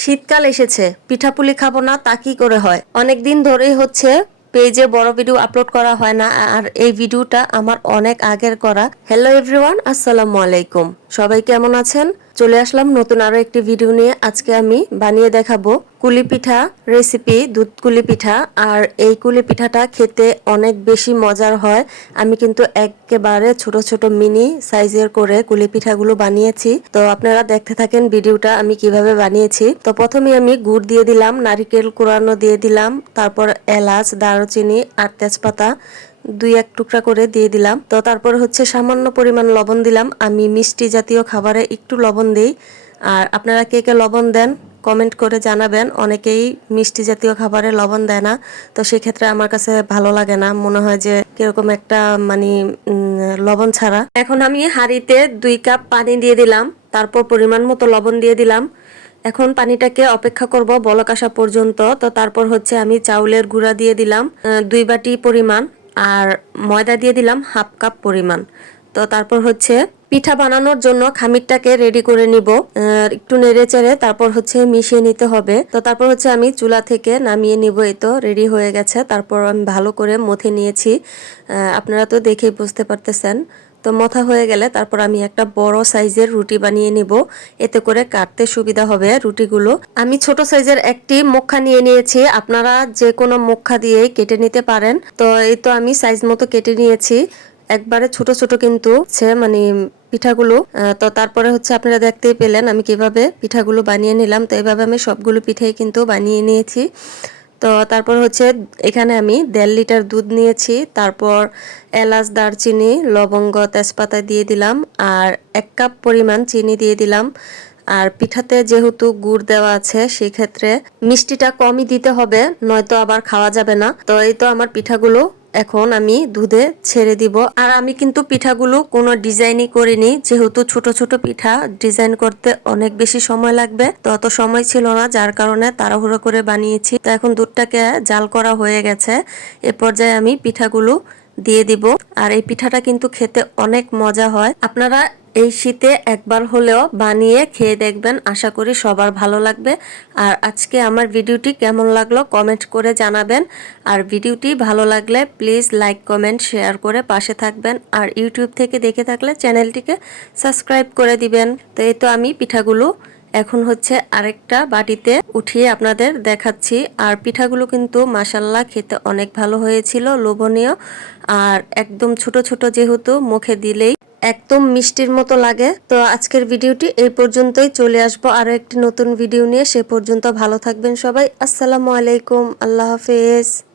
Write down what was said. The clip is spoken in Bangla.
শীতকাল এসেছে, পিঠাপুলি খাবো না তা কি করে হয়? অনেকদিন ধরেই হচ্ছে পেজে বড় ভিডিও আপলোড করা হয় না, আর এই ভিডিওটা আমার অনেক আগের করা। হ্যালো এভরিওয়ান, আসসালামু আলাইকুম। সবাই কেমন আছেন? চলে আসলাম নতুন আরো একটি ভিডিও নিয়ে। আজকে আমি বানিয়ে দেখাবো কুলি পিঠা রেসিপি, দুধ কুলি পিঠা। আর এই কুলি পিঠাটা খেতে অনেক বেশি মজার হয়। আমি কিন্তু একেবারে ছোট ছোট মিনি সাইজের করে কুলি পিঠাগুলো বানিয়েছি। তো আপনারা দেখতে থাকেন ভিডিওটা আমি কিভাবে বানিয়েছি। তো প্রথমে আমি গুড় দিয়ে দিলাম, নারিকেল কোরানো দিয়ে দিলাম, তারপর এলাচ, দারুচিনি আর তেজপাতা দুই এক টুকরা করে দিয়ে দিলাম। তো তারপর হচ্ছে সামান্য পরিমাণ লবণ দিলাম। আমি মিষ্টি জাতীয় খাবারে একটু লবণ দিই। আর আপনারা কে কে লবণ দেন কমেন্ট করে জানাবেন। অনেকেই মিষ্টি জাতীয় খাবারে লবণ দেয় না, তো সেক্ষেত্রে আমার কাছে ভালো লাগে না, মনে হয় যে কিরকম একটা মানে লবণ ছাড়া। এখন আমি হাঁড়িতে 2 কাপ পানি দিয়ে দিলাম, তারপর পরিমাণ মতো লবণ দিয়ে দিলাম। এখন পানিটাকে অপেক্ষা করব বলক আসা পর্যন্ত। তো তারপর হচ্ছে আমি চাউলের গুঁড়া দিয়ে দিলাম 2 বাটি পরিমাণ, আর ময়দা দিয়ে দিলাম 1/2 কাপ পরিমাণ। তো তারপর হচ্ছে পিঠা বানানোর জন্য খামিরটাকে রেডি করে নিব, একটু নেড়ে চেড়ে তারপর হচ্ছে মিশিয়ে নিতে হবে। তো তারপর হচ্ছে আমি চুলা থেকে নামিয়ে নিব। এই তো রেডি হয়ে গেছে। তারপর আমি ভালো করে মথে নিয়েছি, আপনারা তো দেখেই বুঝতে পারতেছেন। তো মথা হয়ে গেলে তারপর আমি একটা বড় সাইজের রুটি বানিয়ে নিব, এতে করে কাটতে সুবিধা হবে রুটিগুলো। আমি ছোট সাইজের একটি মুখা নিয়ে নিয়েছি, আপনারা যে কোনো মুখা দিয়েই কেটে নিতে পারেন। তো এই তো আমি সাইজ মতো কেটে নিয়েছি, একবারে ছোট ছোট কিন্তু হচ্ছে মানে পিঠাগুলো। তো তারপরে হচ্ছে আপনারা দেখতেই পেলেন আমি কিভাবে পিঠাগুলো বানিয়ে নিলাম। তো এইভাবে আমি সবগুলো পিঠাই কিন্তু বানিয়ে নিয়েছি। তো তারপর হচ্ছে এখানে আমি 1.5 লিটার দুধ নিয়েছি, তারপর এলাচ, দারচিনি, লবঙ্গ, তেজপাতা দিয়ে দিলাম, আর 1 কাপ পরিমাণ চিনি দিয়ে দিলাম। আর পিঠাতে যেহেতু গুড় দেওয়া আছে সেক্ষেত্রে মিষ্টিটা কমই দিতে হবে, নয়তো আবার খাওয়া যাবে না। তো এই তো আমার পিঠাগুলো এখন আমি দুধে ছেড়ে দিব। আর আমি কিন্তু পিঠাগুলো কোনো ডিজাইনই করিনি, যেহেতু ছোট ছোট পিঠা ডিজাইন করতে অনেক বেশি সময় লাগবে, তো অত সময় ছিল না, যার কারণে তাড়াহুড়ো করে বানিয়েছি। তো এখন দুধটাকে জাল করা হয়ে গেছে, এ পর্যায়ে আমি পিঠাগুলো দিয়ে দিব। আর এই পিঠাটা কিন্তু খেতে অনেক মজা হয়। আপনারা এই শীতে একবার হলেও বানিয়ে খেয়ে দেখবেন, আশা করি সবার ভালো লাগবে। আর আজকে আমার ভিডিওটি কেমন লাগলো কমেন্ট করে জানাবেন। আর ভিডিওটি ভালো লাগলে প্লিজ লাইক, কমেন্ট, শেয়ার করে পাশে থাকবেন। আর ইউটিউব থেকে দেখে থাকলে চ্যানেলটিকে সাবস্ক্রাইব করে দিবেন। তো এই তো আমি পিঠাগুলো এখন হচ্ছে আরেকটা বাটিতে উঠিয়ে আপনাদের দেখাচ্ছি। আর পিঠাগুলো কিন্তু মাশাল্লাহ খেতে অনেক ভালো হয়েছিল, লোভনীয়। আর একদম ছোট ছোট, যেহেতু মুখে দিলেই একদম মিষ্টির মতো লাগে। তো আজকের ভিডিওটি এই পর্যন্তই। চলে আসবো আরো একটি নতুন ভিডিও নিয়ে। সে পর্যন্ত ভালো থাকবেন সবাই। আসসালামু আলাইকুম, আল্লাহ হাফেজ।